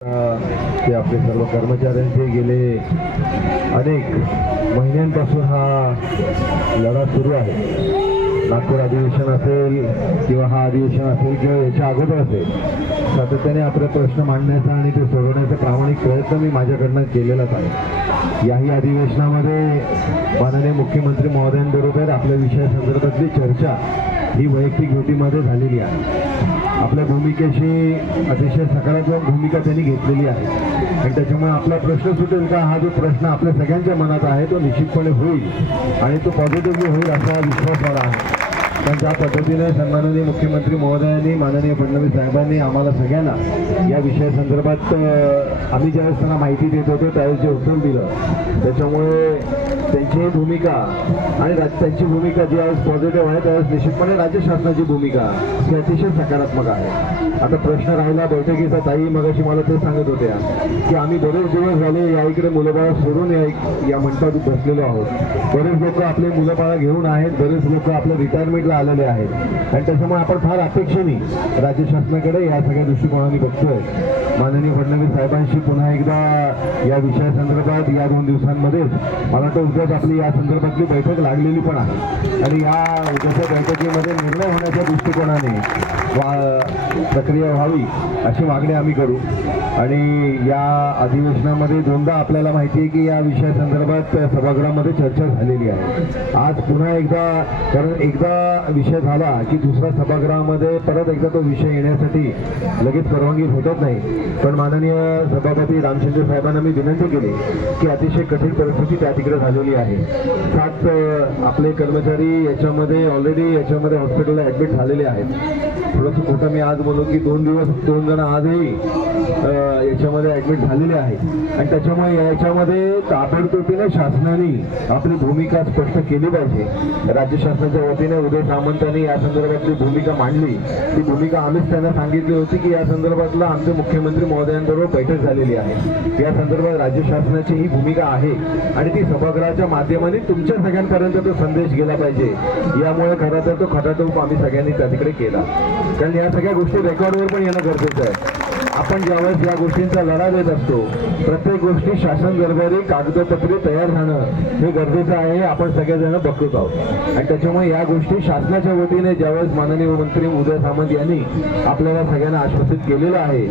ते आपले सर्व कर्मचाऱ्यांचे गेले अनेक महिन्यांपासून हा लढा सुरू आहे. नागपूर अधिवेशन असेल किंवा हा अधिवेशन असेल किंवा याच्या अगोदर असेल, सातत्याने आपले प्रश्न मांडण्याचा आणि ते सोडवण्याचा प्रामाणिक प्रयत्न मी माझ्याकडनं केलेलाच आहे. याही अधिवेशनामध्ये माननीय मुख्यमंत्री महोदयांबरोबर आपल्या विषयासंदर्भातली चर्चा ही वैयक्तिक भेटीमध्ये झालेली आहे. आपल्या भूमिकेशी अतिशय सकारात्मक भूमिका त्यांनी घेतलेली आहे आणि त्याच्यामुळे आपला प्रश्न सुटेल का, हा जो प्रश्न आपल्या सगळ्यांच्या मनात आहे तो निश्चितपणे होईल आणि तो पॉझिटिव्हली होईल असा विश्वास मला आहे. पण ज्या पद्धतीने सन्माननीय मुख्यमंत्री महोदयांनी, माननीय फडणवीस साहेबांनी आम्हाला सगळ्यांना या विषयासंदर्भात आम्ही ज्यावेळेस त्यांना माहिती देत होतो त्यावेळेस जे उत्तर दिलं, त्याच्यामुळे त्यांची भूमिका आणि त्यांची भूमिका जी आज पॉझिटिव्ह आहे, त्यावेळेस निश्चितपणे राज्य शासनाची भूमिका ही अतिशय सकारात्मक आहे. आता प्रश्न राहिला बैठकीचा, ताई मगाशी मला ते सांगत होत्या की आम्ही बरेच दिवस झाले या इकडे मुलंबाळा सोडून या मंडपात बसलेलो आहोत. बरेच लोक आपले मुलंबाळा घेऊन आहेत, बरेच लोक आपल्या रिटायरमेंटला आलेले आहेत आणि त्याच्यामुळे आपण फार अपेक्षेने राज्य शासनाकडे या सगळ्या दृष्टिकोनाने बघतोय. माननीय फडणवीस साहेबांशी पुन्हा एकदा या विषयासंदर्भात या 2 दिवसांमध्येच मला वाटतं उद्याच आपली या संदर्भातली बैठक लागलेली पण आहे आणि या उद्याच्या बैठकीमध्ये निर्णय होण्याच्या दृष्टिकोनाने प्रक्रिया व्हावी अशी मागणी आम्ही करू. आणि या अधिवेशनामध्ये 2दा आपल्याला माहिती आहे की या विषयासंदर्भात सभागृहामध्ये चर्चा झालेली आहे. आज पुन्हा एकदा, कारण एकदा विषय झाला की दुसऱ्या सभागृहामध्ये परत एकदा तो विषय येण्यासाठी लगेच परवानगी होतच नाही. पण माननीय सभापती रामचंद्र साहेबांना मी विनंती केली की अतिशय कठीण परिस्थिती त्या तिकडे झालेली आहे. 7 आपले कर्मचारी याच्यामध्ये ऑलरेडी याच्यामध्ये हॉस्पिटलला ॲडमिट झालेले आहेत. थोडंसं खोटं मी आज बोलू की 2 दिवस 2 जण आजही याच्यामध्ये ॲडमिट झालेले आहेत आणि त्याच्यामुळे याच्यामध्ये ताबडतोबीने शासनाने आपली भूमिका स्पष्ट केली पाहिजे. राज्य शासनाच्या वतीने उदय सामंतांनी या संदर्भातली भूमिका मांडली. ती भूमिका आम्हीच त्यांना सांगितली होती की या संदर्भातला आमचे मुख्यमंत्री महोदयांबरोबर बैठक झालेली आहे. या संदर्भात राज्य शासनाची ही भूमिका आहे आणि ती सभागृहाच्या माध्यमाने तुमच्या सगळ्यांपर्यंत तो संदेश गेला पाहिजे. यामुळे खरं तर तो खटाटोप आम्ही सगळ्यांनी त्या तिकडे केला, कारण या सगळ्या गोष्टी रेकॉर्डवर पण येणं गरजेचं आहे. आपण ज्यावेळेस या गोष्टींचा लढा देत असतो, प्रत्येक गोष्टी शासन दरबारी कागदपत्रे तयार राहणं हे गरजेचं आहे. आपण सगळेजण बघतोच आहोत आणि त्याच्यामुळे या गोष्टी शासनाच्या वतीने ज्यावेळेस माननीय मंत्री उदय सामंत यांनी आपल्याला सगळ्यांना आश्वासित केलेलं आहे,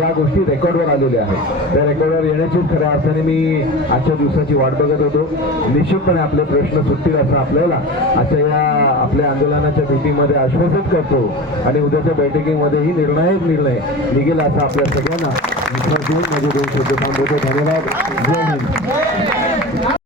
या गोष्टी रेकॉर्डवर आलेल्या आहेत. त्या रेकॉर्डवर येण्याचीच खऱ्या अर्थाने मी आजच्या दिवसाची वाट बघत होतो. निश्चितपणे आपले प्रश्न सुटतील असं आपल्याला आजच्या या आपल्या आंदोलनाच्या भेटीमध्ये आश्वासित करतो आणि उद्याच्या बैठकीमध्येही निर्णायक निर्णय निघेल असं आपल्या सगळ्यांना विश्वास देऊन माझे 2 शब्द थांबवतो. धन्यवाद. जय हिंद.